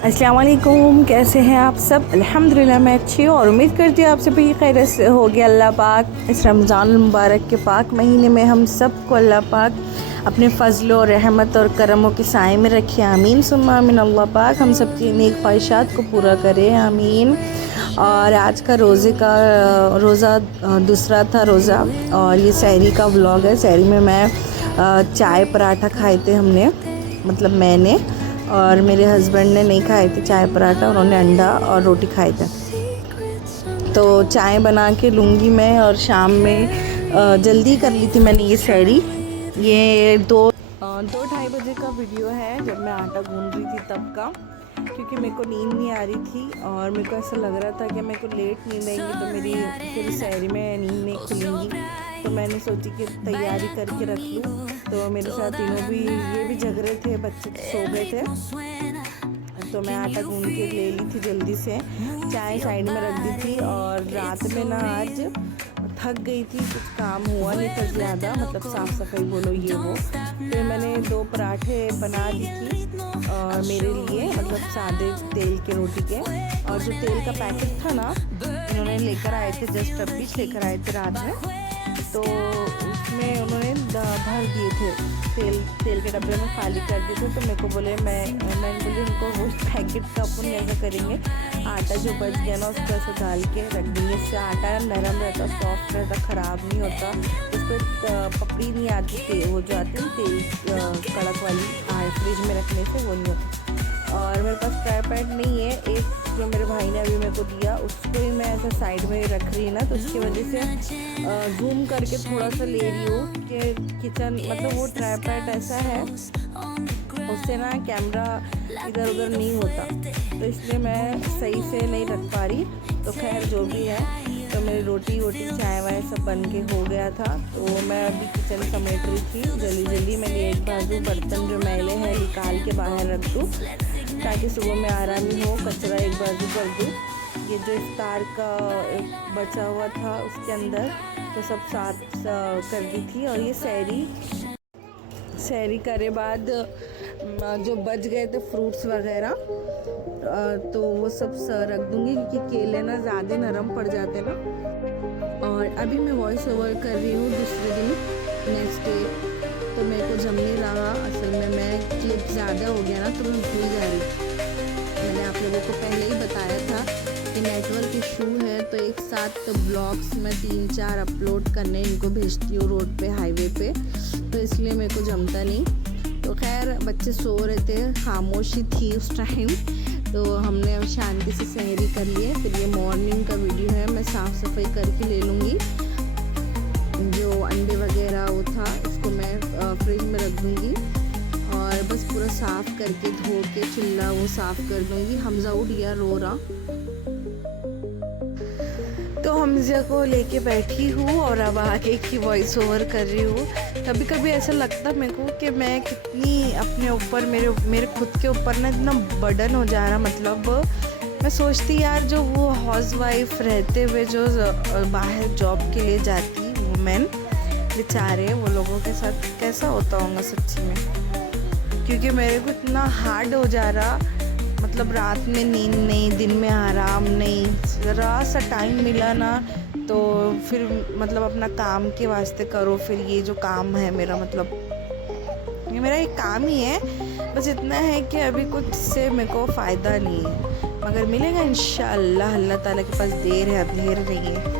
अस्सलाम वालेकुम, कैसे हैं आप सब। अल्हम्दुलिल्लाह मैं अच्छी हूँ और उम्मीद करती हूँ आप सभी खैर से हो गया। अल्लाह पाक इस रमज़ान मुबारक के पाक महीने में हम सब को अल्लाह पाक अपने फ़ज़ल और रहमत और करमों के साए में रखे। आमीन सुम्मा आमीन। अल्लाह पाक हम सब की नेक ख्वाहिशात को पूरा करे। आमीन। और आज का रोज़ा दूसरा था रोज़ा और ये सहरी का व्लॉग है। सहरी में मैं चाय पराठा खाए थे हमने, मतलब मैंने और मेरे हस्बैंड ने नहीं खाए थे चाय पराठा, उन्होंने अंडा और रोटी खाए थे। तो चाय बना के लूँगी मैं और शाम में जल्दी कर ली थी मैंने ये सहरी। ये दो ढाई बजे का वीडियो है जब मैं आटा गूंद रही थी तब का, क्योंकि मेरे को नींद नहीं आ रही थी और मेरे को ऐसा लग रहा था कि मेरे को लेट नींद आएंगी तो मेरी फिर सहरी में नींद नहीं खुलेंगी। तो मैंने सोची कि तैयारी करके रख लूँ। तो मेरे साथ तीनों भी ये भी जग रहे थे, बच्चे सो गए थे, तो मैं आटा गूंद के ले ली थी जल्दी से, चाय साइड में रख दी थी। और रात में ना आज थक गई थी, कुछ काम हुआ नहीं था ज़्यादा, मतलब साफ़ सफाई बोलो ये वो। फिर मैंने 2 पराठे बना दी थी और मेरे लिए, मतलब सादे तेल के रोटी के। और जो तेल का पैकेट था ना, इन्होंने लेकर आए थे, जस्ट अभी लेकर आए थे रात में, तो उसमें उन्होंने भर दिए थे तेल के डब्बे में खाली कर दिए थे। तो मेरे को बोले मैंने बोली उनको वो पैकेट का अपन ऐसा करेंगे, आटा जो बच गया ना उसको ऐसा डाल के रख देंगे, इससे आटा नरम रहता, सॉफ्ट रहता, ख़राब नहीं होता, उस पर पपड़ी नहीं आती, वो जो आती है तेल कड़क वाली, फ्रिज में रखने से वो नहीं होती। और मेरे पास ट्राई पैड नहीं है, एक जो मेरे भाई ने अभी मेरे को दिया उसको ही मैं ऐसा साइड में रख रही ना, तो उसकी वजह से जूम करके थोड़ा सा ले रही हूँ कि किचन, मतलब वो ट्राई पैड ऐसा है उससे ना कैमरा इधर उधर नहीं होता, तो इसलिए मैं सही से नहीं रख पा रही। तो खैर जो भी है, तो मेरी रोटी चाय वाय सब बन के हो गया था। तो मैं अभी किचन समेट रही थी जल्दी जल्दी। मैंने एक बाजू बर्तन जो मैले हैं निकाल के बाहर रख दूँ ताकि सुबह में आरामी हो, कचरा एक बाजू कर दूँ। ये जो इफ्तार का बचा हुआ था उसके अंदर तो सब साफ कर दी थी। और ये सहरी करे बाद जो बच गए थे फ्रूट्स वगैरह, तो वो सब रख दूँगी क्योंकि केले ना ज़्यादा नरम पड़ जाते ना। और अभी मैं वॉइस ओवर कर रही हूँ दूसरे दिन, नेक्स्ट डे, तो मेरे को जम नहीं रहा। असल में मैं क्लिप ज़्यादा हो गया ना तो मैं भूल जा रही। मैंने आप लोगों को पहले ही बताया था कि नेटवर्क इशू है, तो एक साथ तो ब्लॉग्स में 3-4 अपलोड करने इनको भेजती हूँ रोड पे, हाईवे पे, तो इसलिए मेरे को जमता नहीं। तो खैर बच्चे सो रहे थे, खामोशी थी उस टाइम, तो हमने अब शांति से सहरी कर लिए। फिर ये मॉर्निंग का वीडियो है, मैं साफ़ सफाई करके ले लूँगी। जो अंडे वगैरह वो था इसको मैं फ्रिज में रख दूँगी और बस पूरा साफ़ करके धो के चूल्हा वो साफ़ कर दूँगी। हमज़ा उठ गया रो रहा, तो हमज़ा को लेके बैठी हूँ और अब आगे की वॉइस ओवर कर रही हूँ। कभी कभी ऐसा लगता मेरे को कि मैं कितनी अपने ऊपर, मेरे खुद के ऊपर ना इतना बर्डन हो जा रहा। मतलब मैं सोचती यार जो वो हाउसवाइफ रहते हुए जो बाहर जॉब के लिए जाती वुमेन, बेचारे वो लोगों के साथ कैसा होता होगा सच्ची में, क्योंकि मेरे को इतना हार्ड हो जा रहा। मतलब रात में नींद नहीं, दिन में आराम नहीं, ज़रा सा टाइम मिला ना तो फिर मतलब अपना काम के वास्ते करो। फिर ये जो काम है मेरा, मतलब ये मेरा एक काम ही है, बस इतना है कि अभी कुछ से मेरे को फ़ायदा नहीं है, मगर मिलेगा इंशाअल्लाह। अल्लाह ताला के पास देर है, अंधेर नहीं है।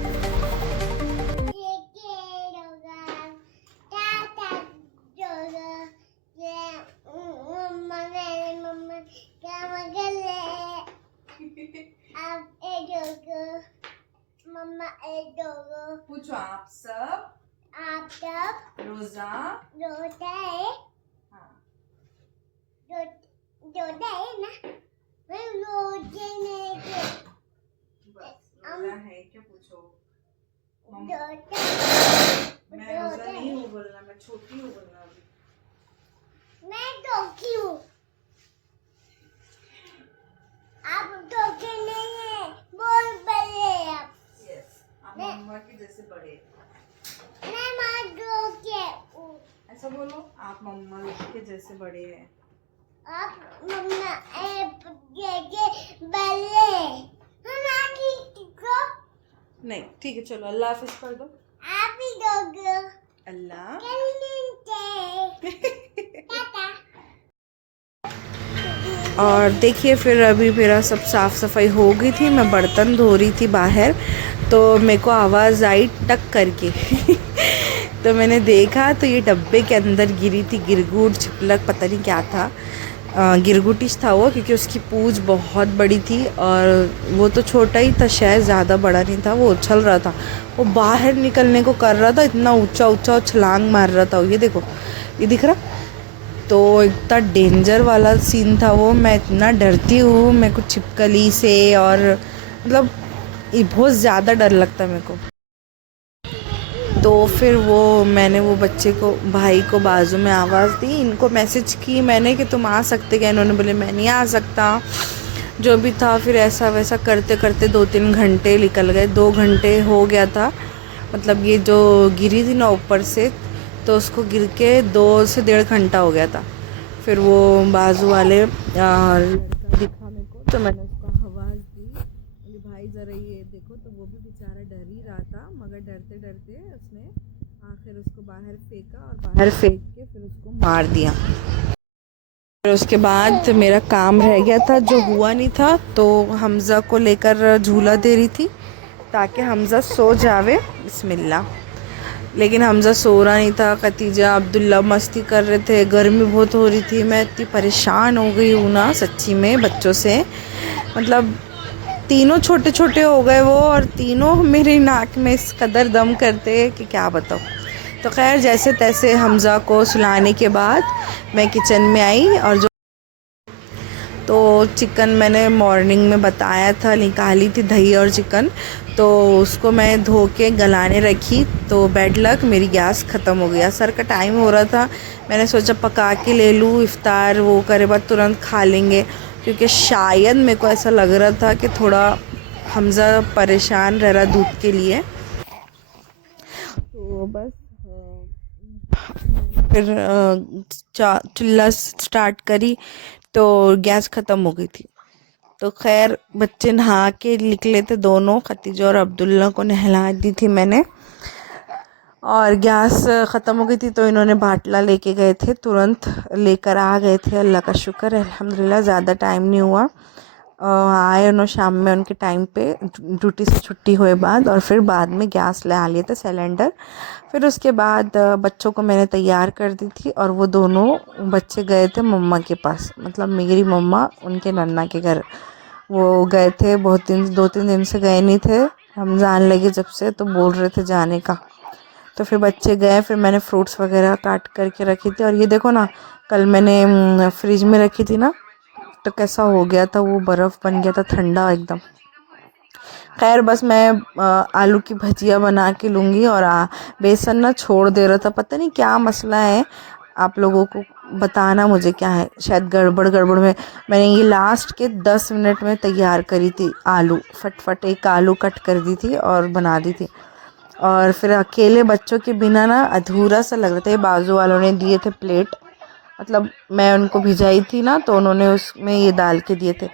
पूछो आप सब रोजा है। हाँ। रोजा है ना, रोजा है क्या पूछो। मैं रोजा नहीं हूँ बोलना, मैं छोटी हूँ बोलना। अभी मैं टोकी हूँ, आप टोके नहीं है, बहुत बड़े आप। यस, आप मम्मा के जैसे बड़े। मैं माँ टोके हूँ, ऐसा बोलो, आप मम्मा के जैसे बड़े हैं। आप मम्मा ये नहीं ठीक है, चलो अल्लाह हाफिज कर दो। आप ही दोगे। अल्लाह और देखिए फिर अभी मेरा सब साफ़ सफाई हो गई थी, मैं बर्तन धो रही थी बाहर, तो मेरे को आवाज़ आई टक करके तो मैंने देखा तो ये डब्बे के अंदर गिरी थी गिरगुट छिपलक, पता नहीं क्या था, गिरगुटिश था वो, क्योंकि उसकी पूंछ बहुत बड़ी थी और वो तो छोटा ही था शायद, ज़्यादा बड़ा नहीं था। वो उछल रहा था, वो बाहर निकलने को कर रहा था, इतना ऊंचा ऊंचा छलांग मार रहा था। ये देखो, ये दिख रहा, तो इतना डेंजर वाला सीन था वो। मैं इतना डरती हूँ मेरे को छिपकली से, और मतलब ये बहुत ज़्यादा डर लगता है मेरे को। तो फिर वो मैंने वो बच्चे को, भाई को बाजू में आवाज़ दी, इनको मैसेज की मैंने कि तुम आ सकते क्या, इन्होंने बोले मैं नहीं आ सकता। जो भी था फिर ऐसा वैसा करते करते 2-3 घंटे निकल गए, 2 घंटे हो गया था। मतलब ये जो गिरी थी ना ऊपर से, तो उसको गिर के 2 से 1.5 घंटा हो गया था। फिर वो बाजू वाले लड़का दिखा मेरे को, तो मैंने उसको आवाज़ दी, बोली भाई ज़रा ये देखो, तो वो भी बेचारा डर ही रहा था, मगर डरते डरते उसने आखिर उसको बाहर फेंका और बाहर फेंक के फिर उसको मार दिया। फिर उसके बाद मेरा काम रह गया था जो हुआ नहीं था, तो हमज़ा को लेकर झूला दे रही थी ताकि हमज़ा सो जावे, बिस्मिल्लाह। लेकिन हमज़ा सो रहा नहीं था, खतीजा अब्दुल्ला मस्ती कर रहे थे, गर्मी बहुत हो रही थी। मैं इतनी परेशान हो गई हूँ ना सच्ची में बच्चों से, मतलब तीनों छोटे छोटे हो गए वो, और तीनों मेरी नाक में इस कदर दम करते कि क्या बताऊँ। तो खैर जैसे तैसे हमज़ा को सुलाने के बाद मैं किचन में आई, और जो तो चिकन मैंने मॉर्निंग में बताया था, निकाली थी दही और चिकन, तो उसको मैं धो के गलाने रखी। तो बैड लक मेरी गैस ख़त्म हो गया, सर का टाइम हो रहा था, मैंने सोचा पका के ले लूँ, इफ़्तार वो करे बाद तुरंत खा लेंगे, क्योंकि शायद मेरे को ऐसा लग रहा था कि थोड़ा हमज़ा परेशान रह रहा दूध के लिए। तो बस फिर चूल्हा स्टार्ट करी तो गैस ख़त्म हो गई थी। तो खैर बच्चे नहा के निकले थे दोनों, खतीजा और अब्दुल्ला को नहला दी थी मैंने, और गैस ख़त्म हो गई थी तो इन्होंने बाटला लेके गए थे, तुरंत लेकर आ गए थे। अल्लाह का शुक्र है अल्हम्दुलिल्लाह, ज़्यादा टाइम नहीं हुआ। आए उन्होंने शाम में उनके टाइम पे ड्यूटी से छुट्टी हुए बाद, और फिर बाद में गैस ले आ लिए थे सिलेंडर। फिर उसके बाद बच्चों को मैंने तैयार कर दी थी, और वो दोनों बच्चे गए थे मम्मा के पास, मतलब मेरी मम्मा उनके नन्ना के घर वो गए थे। बहुत दिन 2-3 दिन से गए नहीं थे, रमज़ान लगे जब से तो बोल रहे थे जाने का। तो फिर बच्चे गए, फिर मैंने फ्रूट्स वगैरह काट करके रखी थी, और ये देखो ना, कल मैंने फ्रिज में रखी थी ना, तो कैसा हो गया था, वो बर्फ़ बन गया था ठंडा एकदम। खैर बस मैं आलू की भजिया बना के लूँगी, और बेसन ना छोड़ दे रहा था, पता नहीं क्या मसला है, आप लोगों को बताना मुझे क्या है, शायद गड़बड़ गड़बड़ में। मैंने ये लास्ट के 10 मिनट में तैयार करी थी, आलू फटफट एक आलू कट कर दी थी और बना दी थी, और फिर अकेले बच्चों के बिना ना अधूरा सा लग रहा था। ये बाजू वालों ने दिए थे प्लेट, मतलब मैं उनको भिजाई थी ना, तो उन्होंने उसमें ये डाल के दिए थे।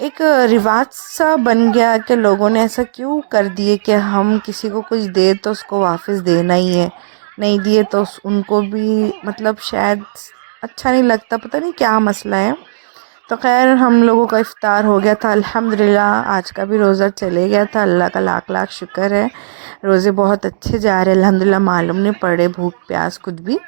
एक रिवाज सा बन गया कि लोगों ने ऐसा क्यों कर दिए कि हम किसी को कुछ दे तो उसको वापस देना ही है, नहीं दिए तो उनको भी, मतलब शायद अच्छा नहीं लगता, पता नहीं क्या मसला है। तो खैर हम लोगों का इफ़्तार हो गया था अल्हम्दुलिल्लाह, आज का भी रोज़ा चले गया था, अल्लाह का लाख लाख शुक्र है। रोज़े बहुत अच्छे जा रहे अल्हम्दुलिल्लाह, मालूम नहीं पड़े भूख प्यास कुछ भी।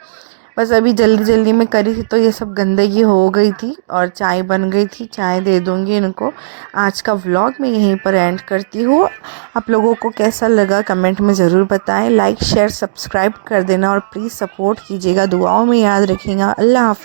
बस अभी जल्दी जल्दी में करी थी तो ये सब गंदगी हो गई थी, और चाय बन गई थी, चाय दे दूँगी इनको। आज का व्लॉग मैं यहीं पर एंड करती हूँ। आप लोगों को कैसा लगा कमेंट में ज़रूर बताएं, लाइक शेयर सब्सक्राइब कर देना, और प्लीज़ सपोर्ट कीजिएगा, दुआओं में याद रखिएगा। अल्लाह हाफ़िज़।